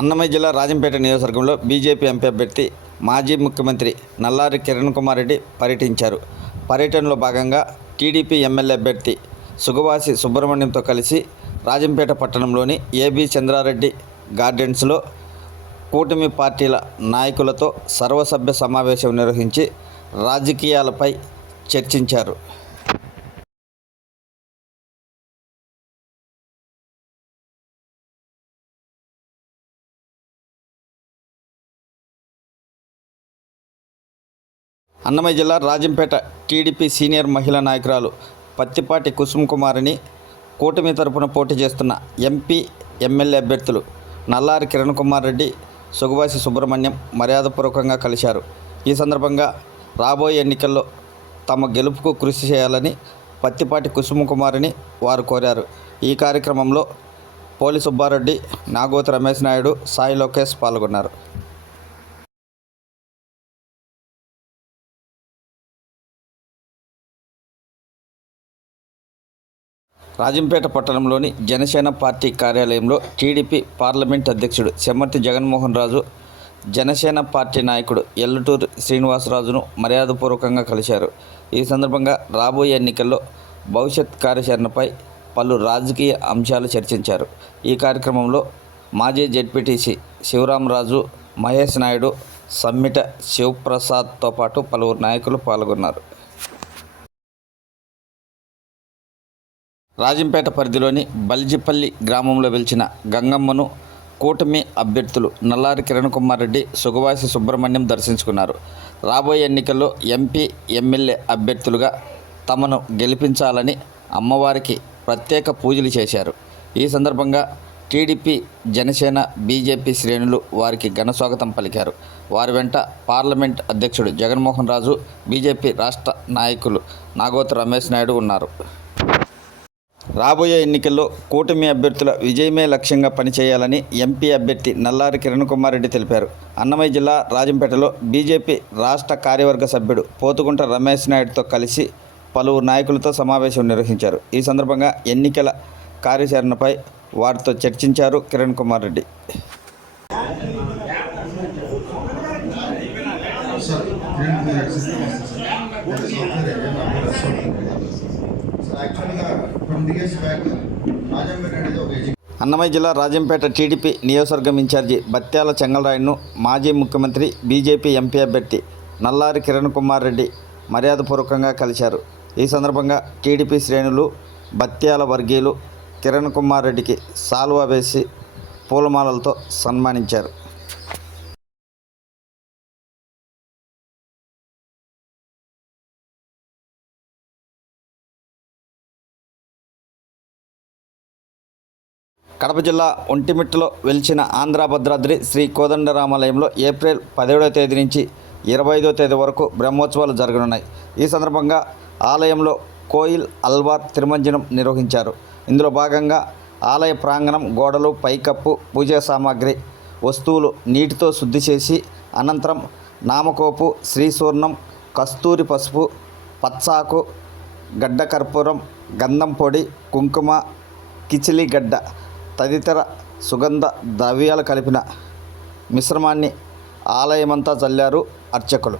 అన్నమయ్య జిల్లా రాజంపేట నియోజకవర్గంలో BJP MP అభ్యర్థి మాజీ ముఖ్యమంత్రి నల్లారి కిరణ్ కుమార్ రెడ్డి పర్యటించారు. పర్యటనలో భాగంగా టీడీపీ ఎమ్మెల్యే అభ్యర్థి సుగవాసి సుబ్రహ్మణ్యంతో కలిసి రాజంపేట పట్టణంలోని ఏబీ చంద్రారెడ్డి గార్డెన్స్లో కూటమి పార్టీల నాయకులతో సర్వసభ్య సమావేశం నిర్వహించి రాజకీయాలపై చర్చించారు. అన్నమయ్య జిల్లా రాజంపేట టీడీపీ సీనియర్ మహిళా నాయకురాలు పత్తిపాటి కుసుమ్ కుమారిని కూటమి తరపున పోటీ చేస్తున్న ఎంపీ ఎమ్మెల్యే అభ్యర్థులు నల్లారి కిరణ్ కుమార్ రెడ్డి సుగవాసి సుబ్రహ్మణ్యం మర్యాదపూర్వకంగా కలిశారు. ఈ సందర్భంగా రాబోయే ఎన్నికల్లో తమ గెలుపుకు కృషి చేయాలని పత్తిపాటి కుసుమ కుమారిని వారు కోరారు. ఈ కార్యక్రమంలో పోలి సుబ్బారెడ్డి నాగోతి రమేష్ నాయుడు సాయి లోకేష్ పాల్గొన్నారు. రాజంపేట పట్టణంలోని జనసేన పార్టీ కార్యాలయంలో టీడీపీ పార్లమెంట్ అధ్యక్షుడు సెమ్మర్తి జగన్మోహన్ రాజు జనసేన పార్టీ నాయకుడు ఎల్లటూరు శ్రీనివాసరాజును మర్యాదపూర్వకంగా కలిశారు. ఈ సందర్భంగా రాబోయే ఎన్నికల్లో భవిష్యత్ కార్యాచరణపై పలు రాజకీయ అంశాలు చర్చించారు. ఈ కార్యక్రమంలో మాజీ జెడ్పీటీసీ శివరామరాజు మహేష్ నాయుడు సమ్మిట శివప్రసాద్తో పాటు పలువురు నాయకులు పాల్గొన్నారు. రాజంపేట పరిధిలోని బల్జిపల్లి గ్రామంలో వెలిచిన గంగమ్మను కూటమి అభ్యర్థులు నల్లారి కిరణ్ కుమార్ రెడ్డి సుగవాసి సుబ్రహ్మణ్యం దర్శించుకున్నారు. రాబోయే ఎన్నికల్లో ఎంపీ ఎమ్మెల్యే అభ్యర్థులుగా తమను గెలిపించాలని అమ్మవారికి ప్రత్యేక పూజలు చేశారు. ఈ సందర్భంగా టీడీపీ జనసేన బీజేపీ శ్రేణులు వారికి ఘన స్వాగతం పలికారు. వారి వెంట పార్లమెంట్ అధ్యక్షుడు జగన్మోహన్ రాజు బీజేపీ రాష్ట్ర నాయకులు నాగోత్ రమేష్ నాయుడు ఉన్నారు. రాబోయే ఎన్నికల్లో కూటమి అభ్యర్థుల విజయమే లక్ష్యంగా పనిచేయాలని ఎంపీ అభ్యర్థి నల్లారి కిరణ్ కుమార్ రెడ్డి తెలిపారు. అన్నమయ్య జిల్లా రాజంపేటలో బీజేపీ రాష్ట్ర కార్యవర్గ సభ్యుడు పోతుకుంట రమేష్ నాయుడుతో కలిసి పలువురు నాయకులతో సమావేశం నిర్వహించారు. ఈ సందర్భంగా ఎన్నికల కార్యాచరణపై వారితో చర్చించారు కిరణ్ కుమార్ రెడ్డి. అన్నమయ్య జిల్లా రాజంపేట టీడీపీ నియోజకవర్గం ఇన్ఛార్జి బత్యాల చెంగలరాయుడును మాజీ ముఖ్యమంత్రి బీజేపీ ఎంపీ అభ్యర్థి నల్లారి కిరణ్ కుమార్ రెడ్డి మర్యాదపూర్వకంగా కలిశారు. ఈ సందర్భంగా టీడీపీ శ్రేణులు బత్యాల వర్గీయులు కిరణ్ కుమార్ రెడ్డికి సాల్వా వేసి పూలమాలలతో సన్మానించారు. కడప జిల్లా ఒంటిమిట్టలో వెలిచిన ఆంధ్రభద్రాద్రి శ్రీ కోదండరామాలయంలో ఏప్రిల్ పదిహేడవ తేదీ నుంచి ఇరవై ఐదో తేదీ వరకు బ్రహ్మోత్సవాలు జరగనున్నాయి. ఈ సందర్భంగా ఆలయంలో కోయిల్ అల్వార్ తిరుమంజనం నిర్వహించారు. ఇందులో భాగంగా ఆలయ ప్రాంగణం గోడలు పైకప్పు పూజా సామాగ్రి వస్తువులు నీటితో శుద్ధి చేసి అనంతరం నామకోపు శ్రీసూర్ణం కస్తూరి పసుపు పచ్చాకు గడ్డ కర్పూరం గంధం పొడి కుంకుమ కిచిలిగడ్డ తదితర సుగంధ ద్రవ్యాలు కలిపిన మిశ్రమాన్ని ఆలయమంతా చల్లారు అర్చకులు.